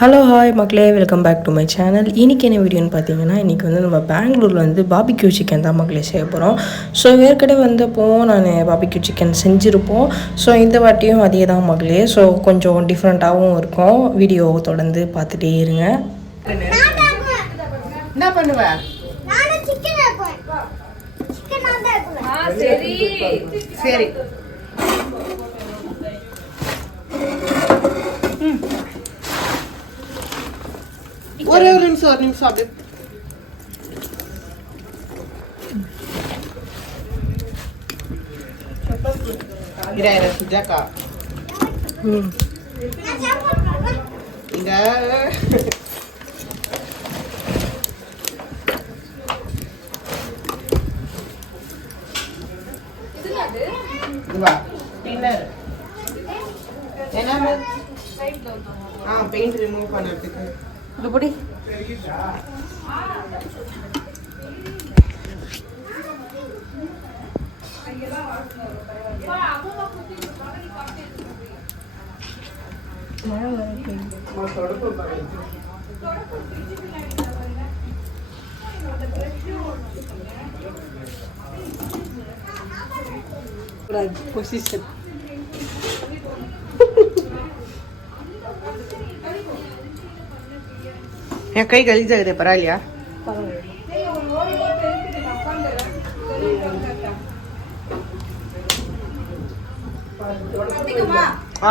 Hello hi மக்களே, welcome back to my channel. இன்றைக்கி என்ன வீடியோன்னு பார்த்தீங்கன்னா, இன்றைக்கி வந்து நம்ம பெங்களூரில் வந்து பாபிக்யூ சிக்கன் தான் மக்களே செய்ய போகிறோம். ஸோ ஏற்கனவே வந்தப்போ நான் பாபிக்யூ சிக்கன் செஞ்சுருப்போம். ஸோ இந்த வாட்டியும் அதே தான் மக்களே. ஸோ கொஞ்சம் டிஃப்ரெண்ட்டாகவும் இருக்கும். வீடியோ தொடர்ந்து பார்த்துட்டே இருங்க. என்ன பண்ணுவ? சரி ஒரு நிமிஷம் அப்படியே இராயிரம் சுஜாக்கா இங்க பெயிண்ட் ரிமூவ் பண்ணுறதுக்கு இப்படி பொசிஷன் என் கை கழிச்சாகுது, பரவாயில்லையா?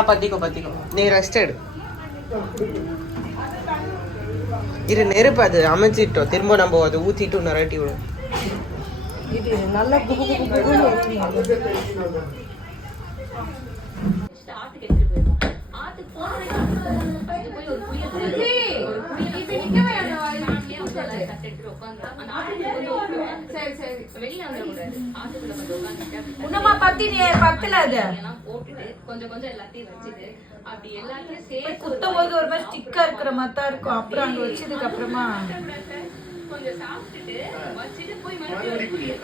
பத்திக்கோ நீ ரெஸ்ட் எடு. இது நெருப்பு, அது அமைச்சிட்டோம். திரும்ப நம்ம அதை ஊத்திட்டு நிரட்டி விடும். இது நல்லா கொஞ்சம் எல்லாத்தையும் வச்சுட்டு அப்படி எல்லாத்தையும் சேர்த்து குத்தும் போது ஒரு மாதிரி ஸ்டிக்கா இருக்கிற மாதிரி தான் இருக்கும். அப்புறம் அங்க வச்சதுக்கு அப்புறமா கொஞ்சம் சாப்பிட்டுட்டு வச்சுட்டு போய் மறுபடியும்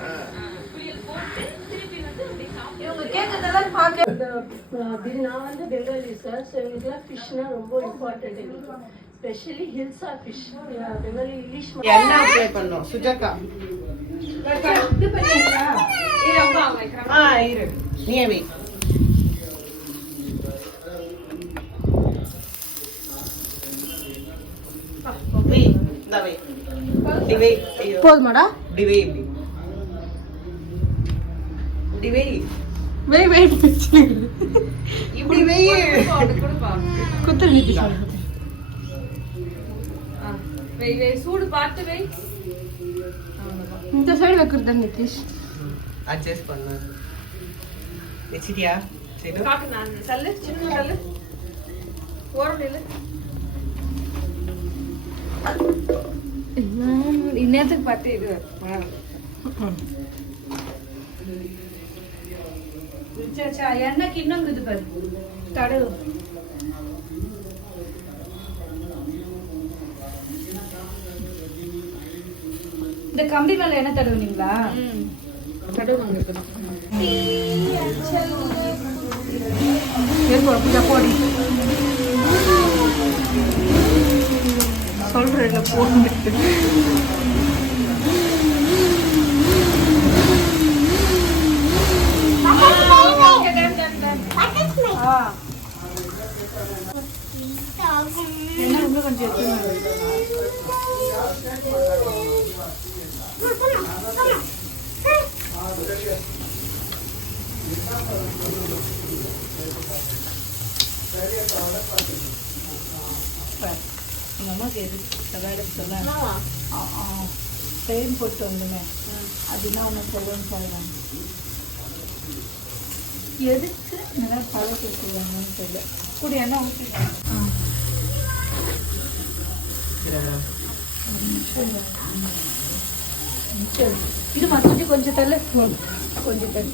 புளியல் போட்டு திருப்பி வந்து அப்படி சாப்பிட்டு இவங்க கேட்கறதெல்லாம் பார்க்க. நான் வந்து பெங்காலி சார். ஸோ எங்களுக்குலாம் ஃபிஷ்னா ரொம்ப இம்பார்ட்டன்ட் எங்களுக்கு. Specially hilsa fish. Bengali English என்ன அப்ளை பண்ணோம் சுஜாக்கா? இரு நீயே வை. போதுமாடா? குத்து நிதி சூடு பார்த்து வை. இந்த சைடு வைக்கிறது நிதிஷ் அட்ஜஸ்ட் பண்ணு. வெச்சிட்டியா? சரி காக்கு நான் தள்ளு, சின்ன தள்ளு, ஓரம் நில்லு. இந்நேரத்துக்கு பார்த்து இது எண்ணெய்க்கு இன்னும் இது பாரு தடவு. இந்த கம்பி மேல என்ன தடவுனீங்களா? போடி சொல்றேன் போட்டு என்ன கொஞ்சம் எங்கள் அம்மாவுக்கு எது வேலை சொல்ல பெயின் போட்டு வந்தோமே, அப்படின்னா ஒன்று சொல்லணும்னு சொல்கிறாங்க. எதுக்கு நல்லா பழம் கொடுத்துருவாங்கன்னு தெரியல. கூட என்ன ஊற்றிடுவாங்க. இது மற்ற கொஞ்சம் தள்ள கொஞ்சம் தள்ளு.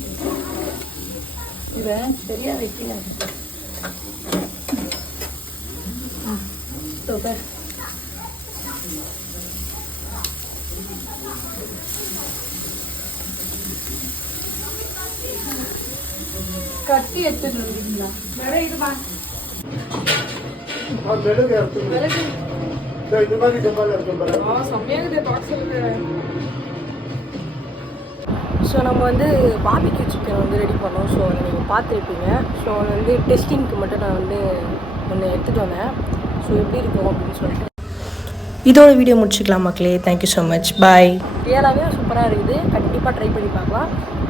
இதை சரியா வைக்கல. கட்டி எடுத்துட்டு வந்துங்களா? வேற இதுமா ஸோ நம்ம வந்து பாபிக்யூ சிக்கன் வந்து ரெடி பண்ணோம். ஸோ அதை நீங்கள் பார்த்துருப்பீங்க. ஸோ அது வந்து டெஸ்டிங்க்கு மட்டும் நான் வந்து ஒன்று எடுத்துகிட்டு வந்தேன். ஸோ எப்படி இருக்கும் அப்படின்னு சொல்லிட்டு இதோட வீடியோ முடிச்சுக்கலாம் மக்களே. Thank you so much. பாய். ரியலாகவே சூப்பராக இருக்குது. கண்டிப்பாக ட்ரை பண்ணி பார்க்கலாம்.